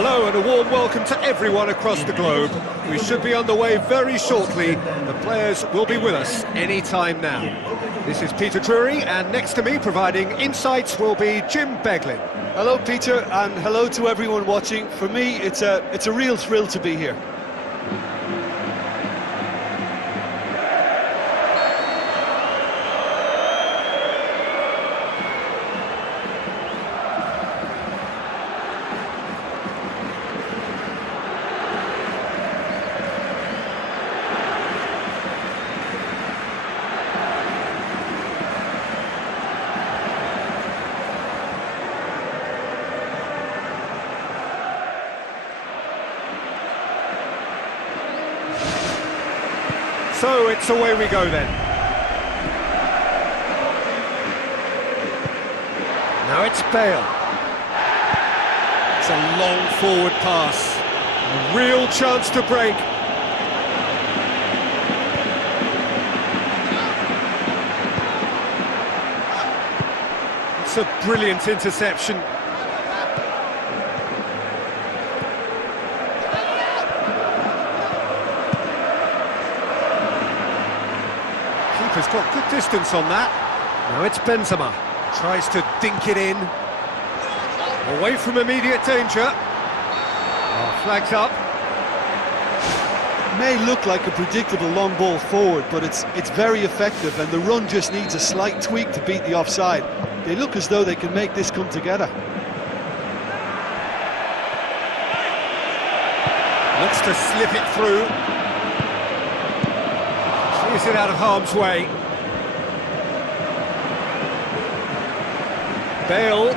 Hello and a warm welcome to everyone across the globe. We should be underway very shortly. The players will be with us any time now. This is Peter Drury, and next to me providing insights will be Jim Beglin. Hello Peter, and hello to everyone watching. For me, it's a real thrill to be here. So it's away we go then. Now it's Bale. It's a long forward pass. A real chance to break. It's a brilliant interception. Keeper's got good distance on that. Now it's Benzema. Tries to dink it in. Away from immediate danger. Oh, flags up. May look like a predictable long ball forward, but it's very effective, and the run just needs a slight tweak to beat the offside. They look as though they can make this come together. Looks to slip it through. Clears it out of harm's way. Bale,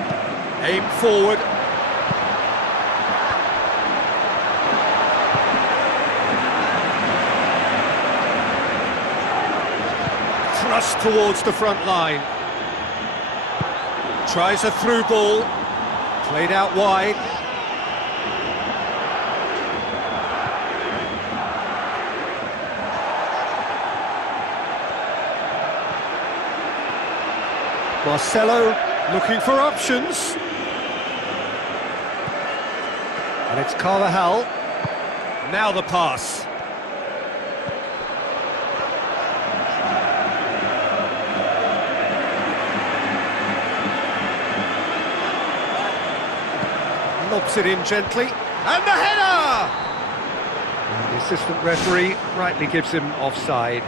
aim forward. Thrust towards the front line. Tries a through ball. Played out wide. Marcelo looking for options. And it's Carvajal. Now the pass. Lobs it in gently. And the header! And the assistant referee rightly gives him offside.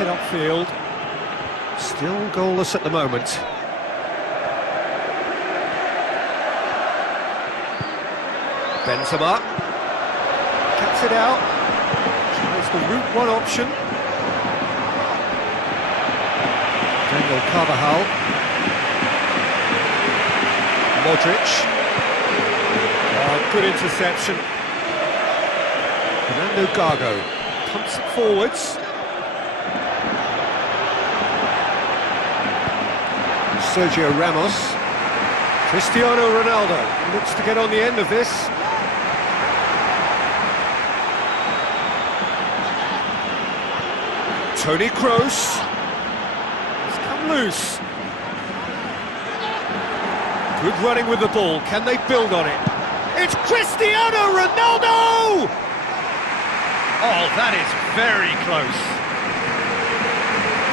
It upfield, still goalless at the moment. Benzema cuts it out, tries the route one option. Daniel Carvajal, Modric, good interception. Fernando Gago pumps it forwards. Sergio Ramos. Cristiano Ronaldo looks to get on the end of this. Toni Kroos. It's come loose. Good running with the ball. Can they build on it? It's Cristiano Ronaldo! Oh, that is very close.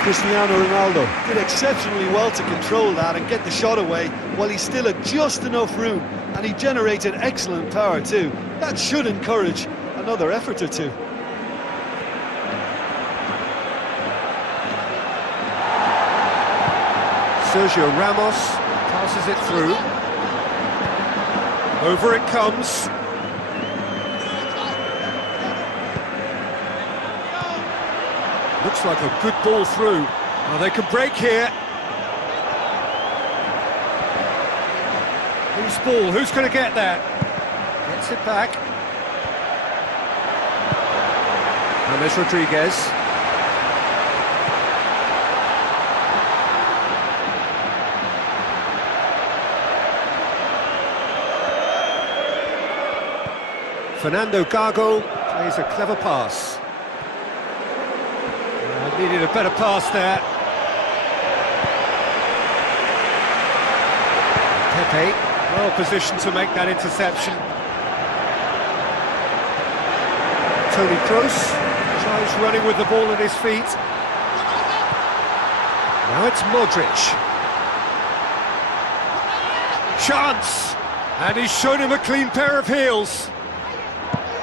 Cristiano Ronaldo did exceptionally well to control that and get the shot away while he still had just enough room, and he generated excellent power too. That should encourage another effort or two. Sergio Ramos passes it through. Over it comes. Looks like a good ball through. Well, they can break here. Whose ball? Who's going to get that? Gets it back. James Rodriguez. Fernando Gago Plays a clever pass. Needed a better pass there. Pepe, well positioned to make that interception. Toni Kroos tries running with the ball at his feet. Now it's Modric. Chance! And he's shown him a clean pair of heels.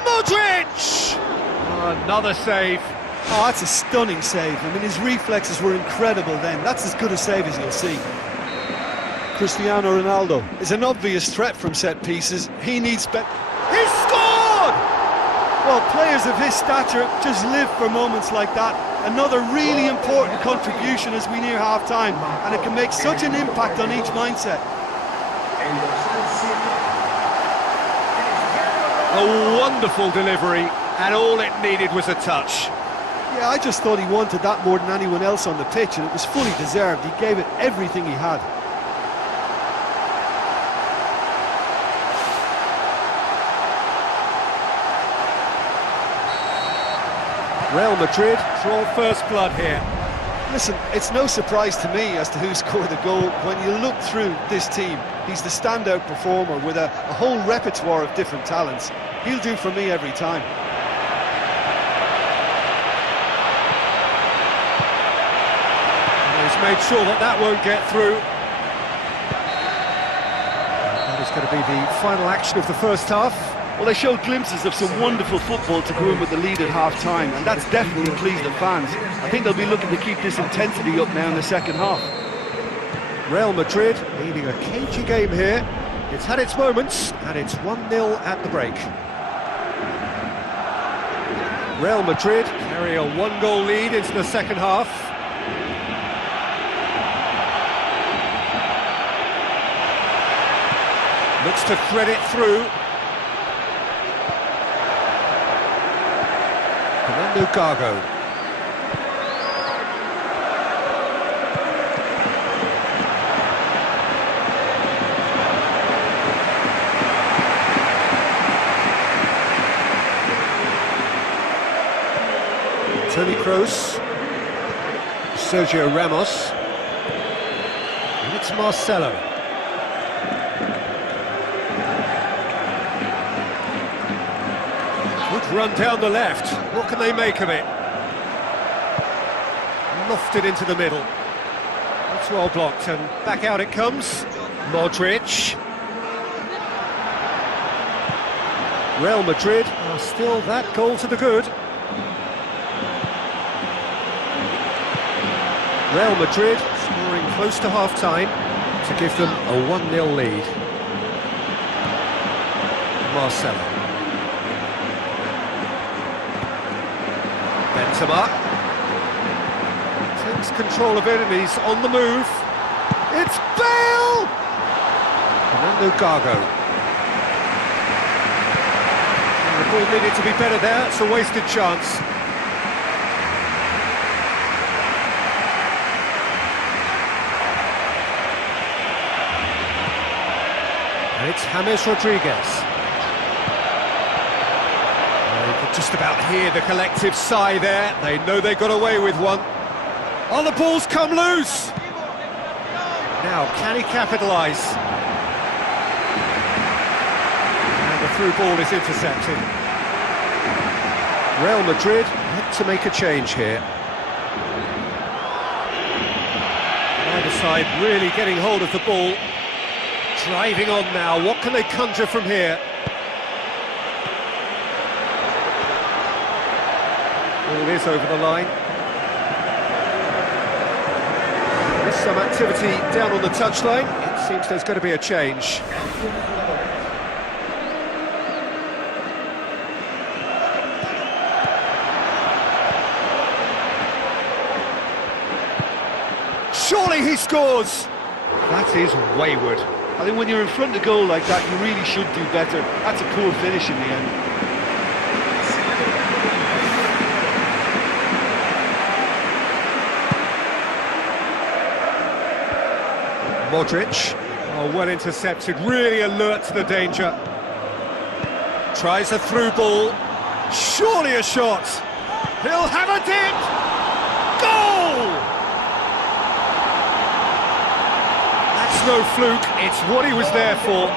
Modric! Oh, another save. Oh, that's a stunning save. I mean, his reflexes were incredible then. That's as good a save as you'll see. Cristiano Ronaldo is an obvious threat from set pieces. He needs better. He scored! Well, players of his stature just live for moments like that. Another really important contribution as we near half-time, and it can make such an impact on each mindset. A wonderful delivery, and all it needed was a touch. Yeah, I just thought he wanted that more than anyone else on the pitch, and it was fully deserved. He gave it everything he had. Real Madrid draw first blood here. Listen, it's no surprise to me as to who scored the goal. When you look through this team, he's the standout performer with a whole repertoire of different talents. He'll do for me every time. He's made sure that that won't get through. That is going to be the final action of the first half. Well, they showed glimpses of some wonderful football to go in with the lead at half-time, and that's definitely pleased the fans. I think they'll be looking to keep this intensity up now in the second half. Real Madrid leading a cagey game here. It's had its moments, and it's 1-0 at the break. Real Madrid carry a one-goal lead into the second half. Looks to thread it through. Fernando Gago. Toni Kroos. Sergio Ramos. And it's Marcelo. Good run down the left. What can they make of it? Lofted into the middle. That's well blocked, and back out it comes. Modric. Real Madrid are still that goal to the good. Real Madrid scoring close to half-time to give them a 1-0 lead. Marcelo. Benzema takes control of it and he's on the move. It's Bale! Fernando Gago. The ball needed to be better there, it's a wasted chance. And it's James Rodriguez. Just about hear the collective sigh there. They know they got away with one. Oh, the ball's come loose! Now, can he capitalise? And the through ball is intercepted. Real Madrid had to make a change here. Either side really getting hold of the ball. Driving on now. What can they conjure from here? Ball is over the line. There's some activity down on the touchline. It seems there's going to be a change. Surely he scores! That is wayward. I think when you're in front of goal like that, you really should do better. That's a poor finish in the end. Modric, oh, well intercepted, really alert to the danger. Tries a through ball. Surely a shot. He'll have a dip. Goal! That's no fluke, it's what he was there for.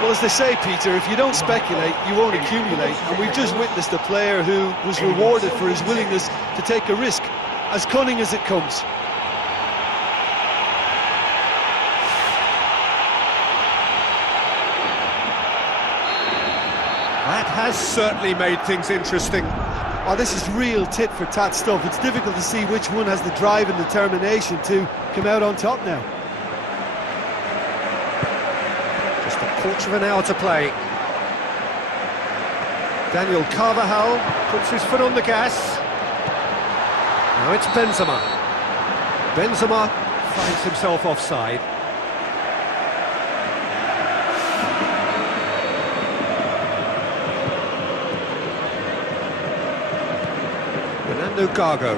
Well, as they say, Peter, if you don't speculate, you won't accumulate. And we've just witnessed a player who was rewarded for his willingness to take a risk, as cunning as it comes. That has certainly made things interesting. Oh, this is real tit-for-tat stuff. It's difficult to see which one has the drive and determination to come out on top now. Just a quarter of an hour to play. Daniel Carvajal puts his foot on the gas. Now it's Benzema. Benzema finds himself offside. Fernando Gago.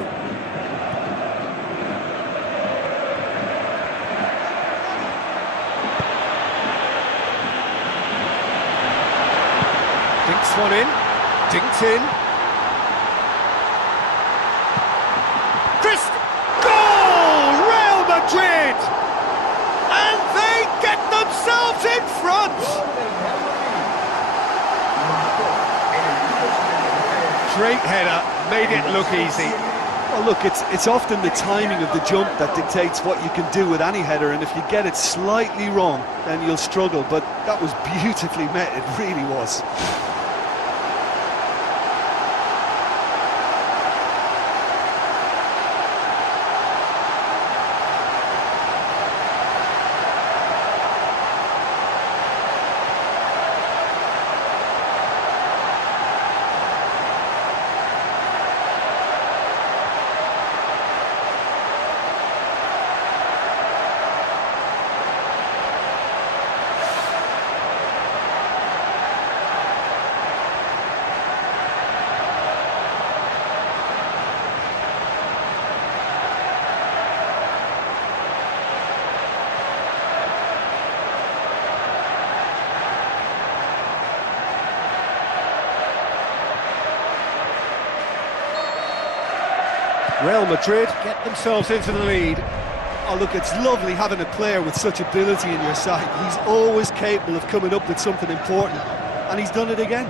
Dinks one in, dinked in. Chris, goal! Real Madrid! And they get themselves in front! Great header, made it look easy. Well, look, it's often the timing of the jump that dictates what you can do with any header, and if you get it slightly wrong, then you'll struggle. But that was beautifully met, it really was. Real Madrid get themselves into the lead. Oh, look, it's lovely having a player with such ability in your side. He's always capable of coming up with something important, and he's done it again.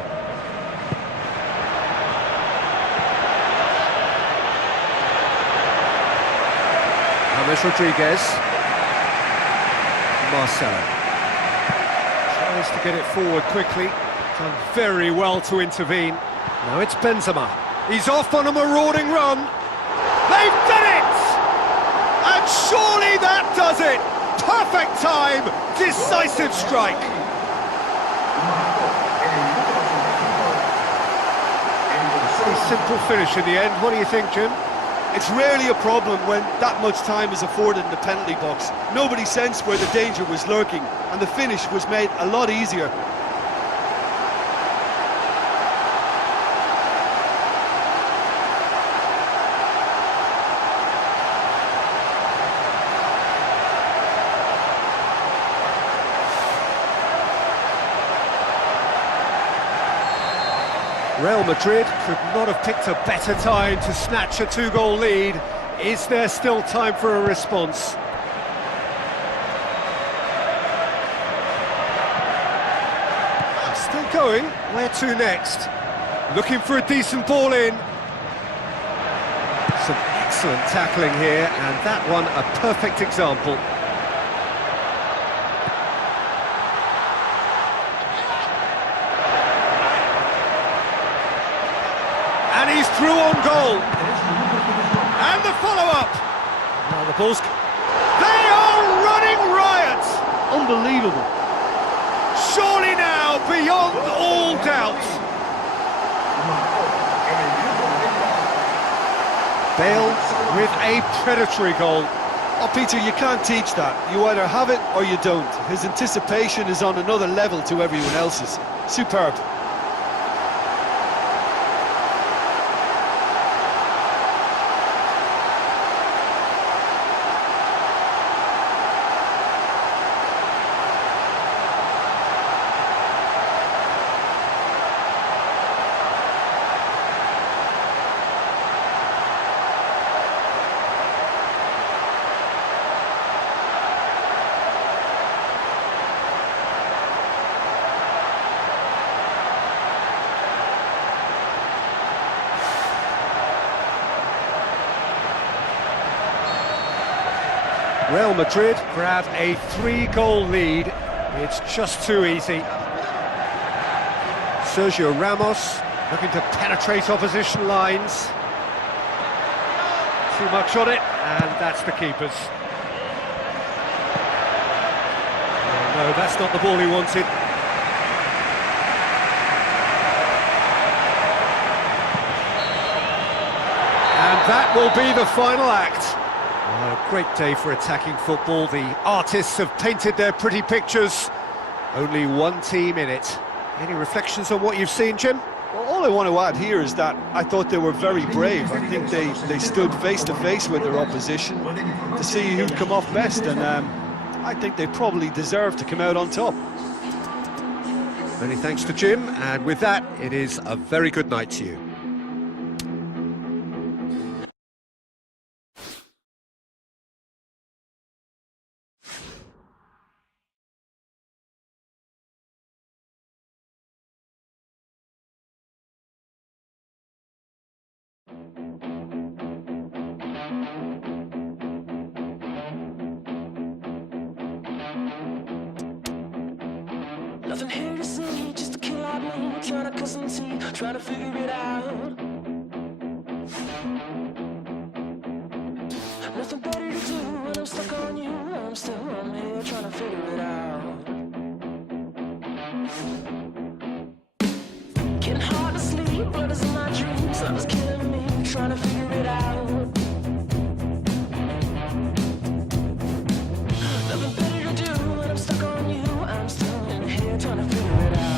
James Rodriguez. Marcelo. Tries to get it forward quickly. Done very well to intervene. Now it's Benzema. He's off on a marauding run. They've done it! And surely that does it! Perfect time, decisive strike. A simple finish in the end. What do you think, Jim? It's rarely a problem when that much time is afforded in the penalty box. Nobody sensed where the danger was lurking, and the finish was made a lot easier. Real Madrid could not have picked a better time to snatch a two-goal lead. Is there still time for a response? Still going. Where to next? Looking for a decent ball in. Some excellent tackling here, and that one a perfect example. And he's through on goal. And the follow-up. Now the ball's... They are running riot! Unbelievable. Surely now, beyond all doubt. Bale with a predatory goal. Oh, Peter, you can't teach that. You either have it or you don't. His anticipation is on another level to everyone else's. Superb. Real Madrid grab a 3-goal lead. It's just too easy. Sergio Ramos looking to penetrate opposition lines. Too much on it, and that's the keeper's. No, that's not the ball he wanted. And that will be the final act. Well, a great day for attacking football. The artists have painted their pretty pictures. Only one team in it. Any reflections on what you've seen, Jim? Well, all I want to add here is that I thought they were very brave. I think they stood face to face with their opposition to see who'd come off best, and I think they probably deserve to come out on top. Many thanks to Jim, and with that, it is a very good night to you. Nothing here to see, just a kid like me, trying to cut some teeth, trying to figure it out. Nothing better to do when I'm stuck on you. I'm here trying to figure it out. Getting hard to sleep, blood is in my dreams. Love is killing me, trying to figure it out. Nothing better to do when I'm stuck on you. I'm still in here trying to figure it out.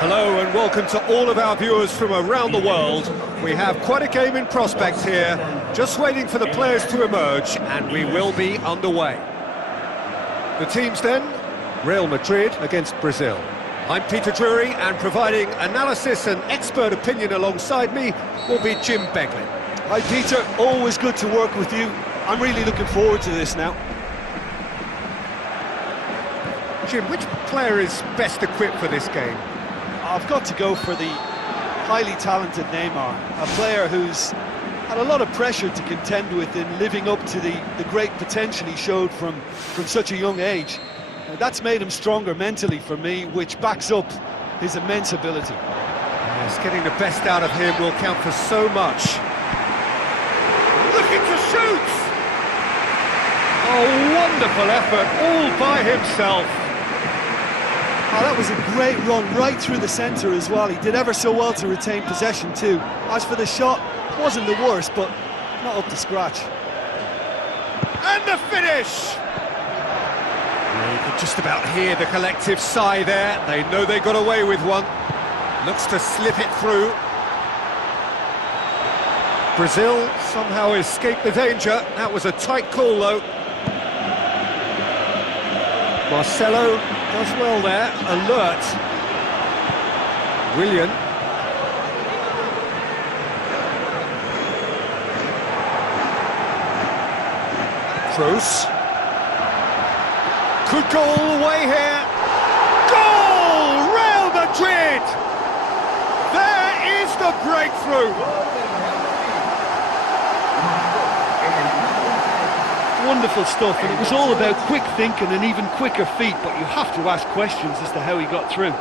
Hello and welcome to all of our viewers from around the world. We have quite a game in prospect here, just waiting for the players to emerge, and we will be underway. The teams then, Real Madrid against Brazil. I'm Peter Drury, and providing analysis and expert opinion alongside me will be Jim Beglin. Hi Peter, always good to work with you. I'm really looking forward to this now. Jim, which player is best equipped for this game? I've got to go for the highly talented Neymar, a player who's had a lot of pressure to contend with in living up to the great potential he showed from such a young age. That's made him stronger mentally for me, which backs up his immense ability. Yes, getting the best out of him will count for so much. Looking to shoot! A wonderful effort, all by himself. Oh, that was a great run right through the centre as well. He did ever so well to retain possession too. As for the shot, wasn't the worst, but not up to scratch. And the finish! You could just about hear the collective sigh there. They know they got away with one. Looks to slip it through. Brazil somehow escaped the danger. That was a tight call though. Marcelo does well there, alert. Willian. Kroos. Could go all the way here. Goal! Real Madrid! There is the breakthrough. Wonderful stuff, and it was all about quick thinking and even quicker feet, but you have to ask questions as to how he got through.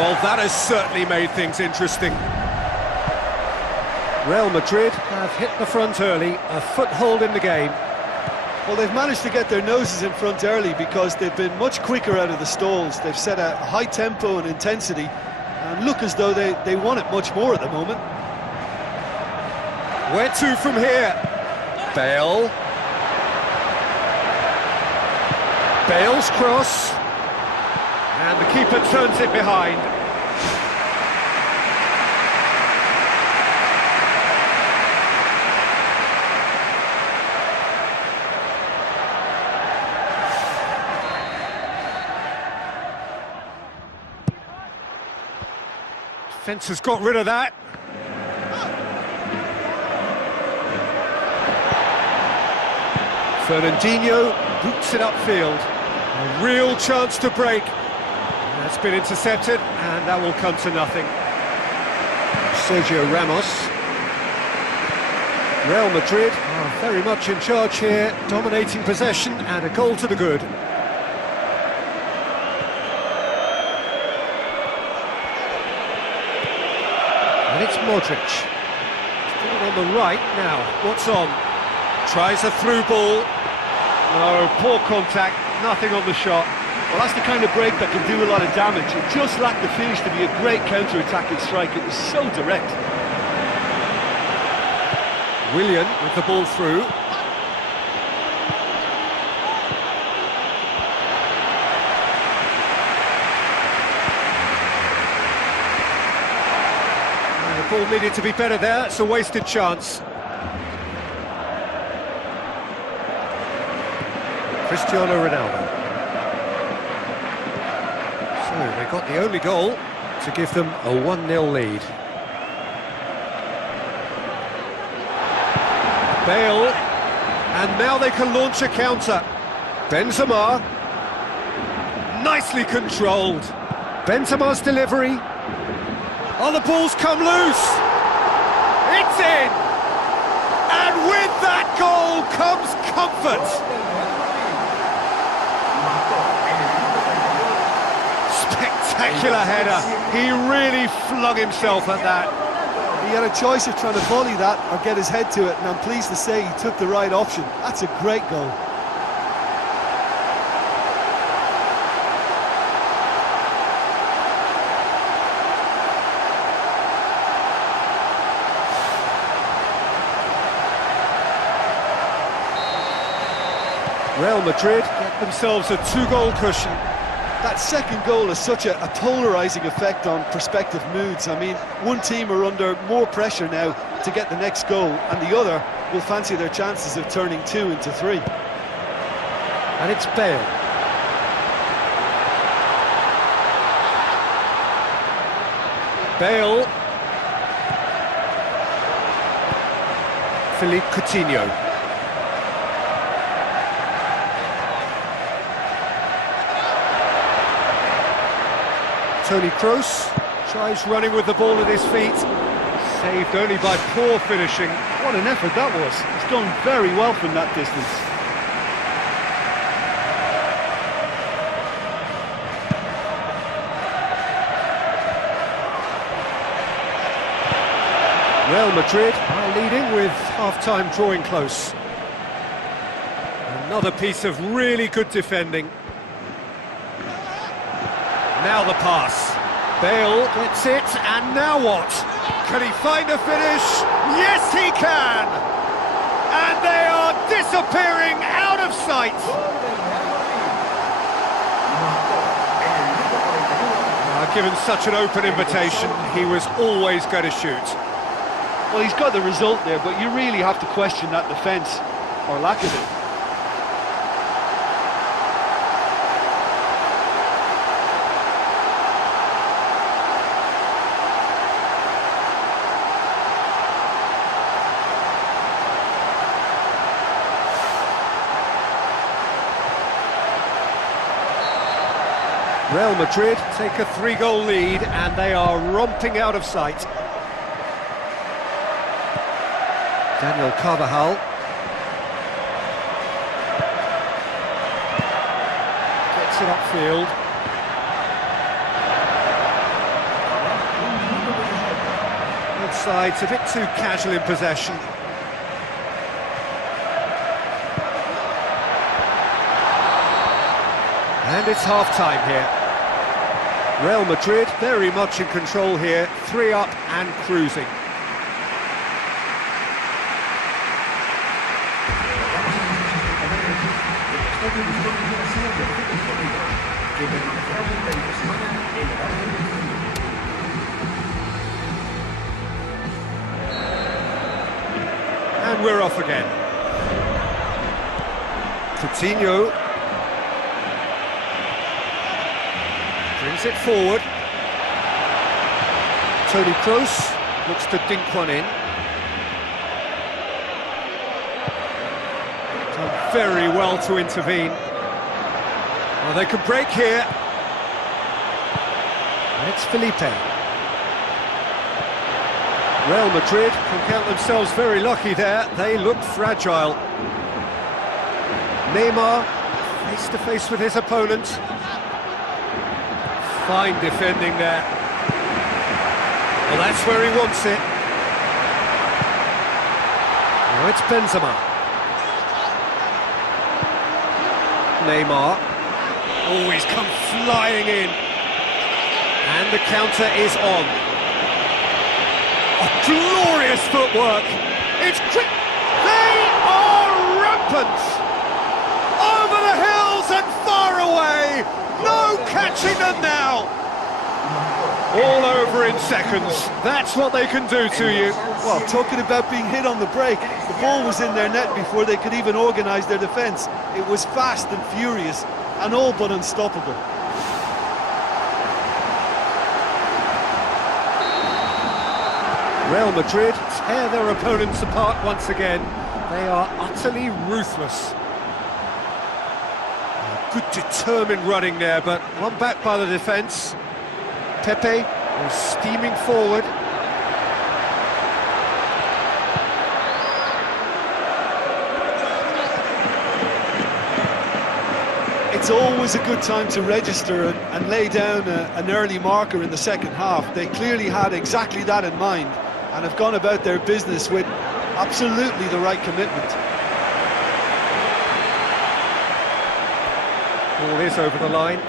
Well, that has certainly made things interesting. Real Madrid have hit the front early, a foothold in the game. Well, they've managed to get their noses in front early because they've been much quicker out of the stalls. They've set a high tempo and intensity and look as though they want it much more at the moment. Where to from here? Bale. Bale's cross. And the keeper turns it behind. Defence has got rid of that. Fernandinho boots it upfield. A real chance to break. That's been intercepted, and that will come to nothing. Sergio Ramos. Real Madrid are very much in charge here, dominating possession, and a goal to the good. And it's Modric. Still on the right now. What's on? Tries a through ball. No, poor contact, nothing on the shot. Well, that's the kind of break that can do a lot of damage. It just lacked the finish to be a great counter-attacking strike. It was so direct. Willian with the ball through. And the ball needed to be better there. It's a wasted chance. Cristiano Ronaldo. So they got the only goal to give them a 1-0 lead. Bale, and now they can launch a counter. Benzema, nicely controlled. Benzema's delivery. Oh, the ball's come loose. It's in. And with that goal comes comfort. Spectacular header. He really flung himself at that. He had a choice of trying to volley that or get his head to it, and I'm pleased to say he took the right option. That's a great goal. Real Madrid get themselves a 2-goal cushion. That second goal has such a polarising effect on prospective moods. I mean, one team are under more pressure now to get the next goal, and the other will fancy their chances of turning 2 into 3. And it's Bale. Bale. Philippe Coutinho. Toni Kroos tries running with the ball at his feet. Saved only by poor finishing. What an effort that was. He's done very well from that distance. Real Madrid are leading with half-time drawing close. Another piece of really good defending. Now the pass. Bale gets it, and now what? Can he find a finish? Yes, he can! And they are disappearing out of sight! Given such an open invitation, he was always going to shoot. Well, he's got the result there, but you really have to question that defence, or lack of it. Real Madrid take a 3-goal lead, and they are romping out of sight. Daniel Carvajal. Gets it upfield. sides a bit too casual in possession. And it's half-time here. Real Madrid very much in control here, 3 up and cruising. And we're off again. Coutinho brings it forward. Toni Kroos looks to dink one in. Done very well to intervene. Well, they can break here. And it's Felipe. Real Madrid can count themselves very lucky there. They look fragile. Neymar face to face with his opponent. Fine defending there. Well, that's where he wants it. Now it's Benzema. Neymar. Oh, he's come flying in. And the counter is on. Oh, glorious footwork. It's quick. They are rampant. Over the hills and far away. No catching them now. All over in seconds. That's what they can do to you. Well, talking about being hit on the break, the ball was in their net before they could even organise their defence. It was fast and furious and all but unstoppable. Real Madrid tear their opponents apart once again. They are utterly ruthless. Good determined running there, but one back by the defence. Pepe was steaming forward. It's always a good time to register and lay down an early marker in the second half. They clearly had exactly that in mind and have gone about their business with absolutely the right commitment. Ball is over the line.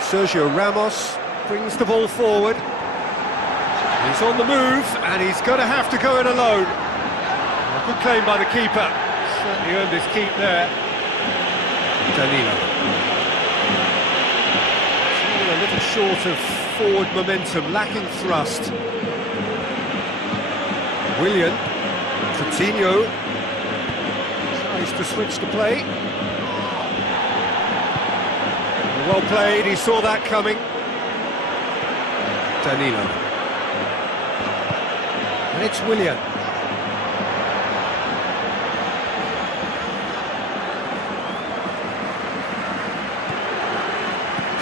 Sergio Ramos brings the ball forward. He's on the move, and he's going to have to go it alone. A good claim by the keeper. Certainly earned his keep there. Danilo. Still a little short of forward momentum, lacking thrust. Willian. Coutinho. Tries to switch the play. Well played, he saw that coming. Danilo. And it's Willian.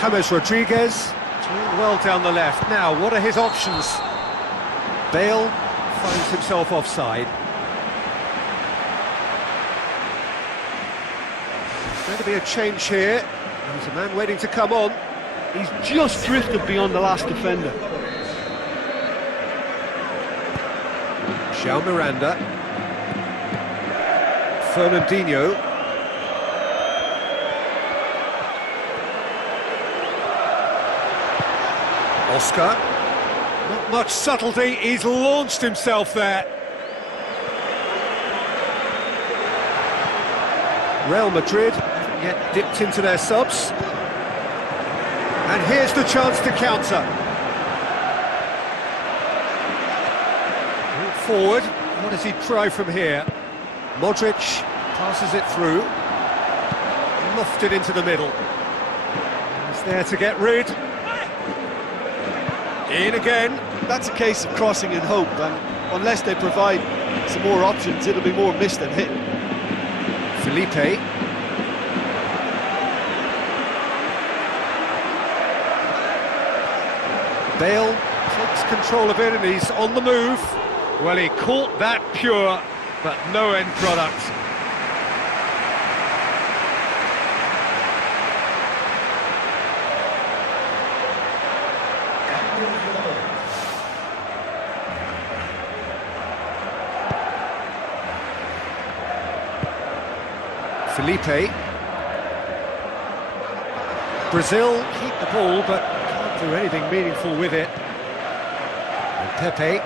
James Rodriguez doing well down the left. Now, what are his options? Bale finds himself offside. There's going to be a change here. There's a man waiting to come on. He's just drifted beyond the last defender. João Miranda. Fernandinho. Oscar. Not much subtlety, he's launched himself there. Real Madrid haven't yet dipped into their subs. And here's the chance to counter. Forward, what does he try from here? Modric passes it through. Lofted into the middle. He's there to get rid. In again. That's a case of crossing in hope, and unless they provide some more options, it'll be more missed than hit. Felipe. Bale takes control of it and he's on the move. Well, he caught that pure, but no end product. Felipe. Brazil keep the ball, but can't do anything meaningful with it. And Pepe.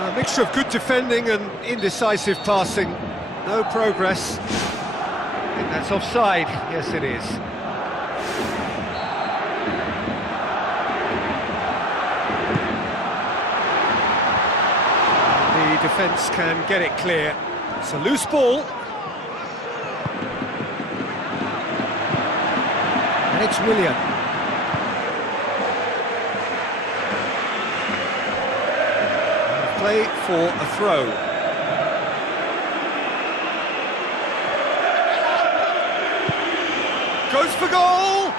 A mixture of good defending and indecisive passing. No progress. I think that's offside. Yes, it is. The defence can get it clear. It's a loose ball. And it's Willian. Play for a throw. Goes for goal!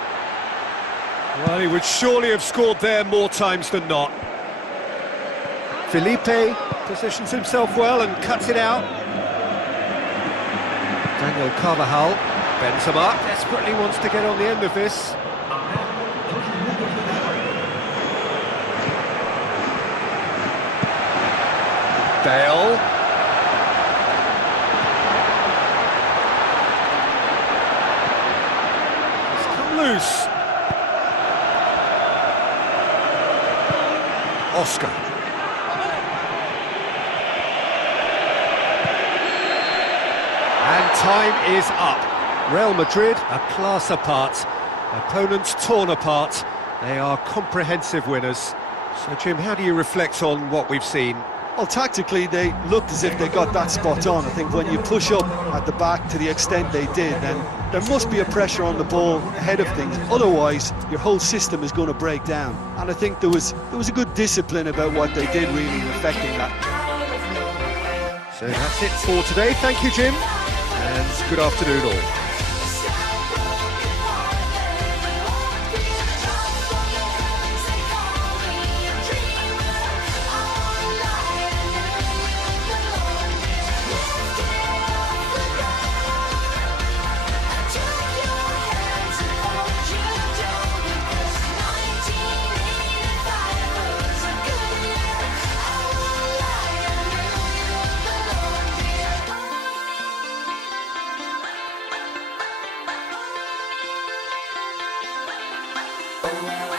Well, he would surely have scored there more times than not. Felipe positions himself well and cuts it out. Daniel Carvajal. Benzema desperately wants to get on the end of this. Bale. It's come loose. Oscar. And time is up. Real Madrid, a class apart. Opponents torn apart. They are comprehensive winners. So, Jim, how do you reflect on what we've seen? Well, tactically, they looked as if they got that spot on. I think when you push up at the back to the extent they did, then there must be a pressure on the ball ahead of things. Otherwise, your whole system is going to break down. And I think there was a good discipline about what they did, really, in affecting that. So that's it for today. Thank you, Jim, and good afternoon all. Oh,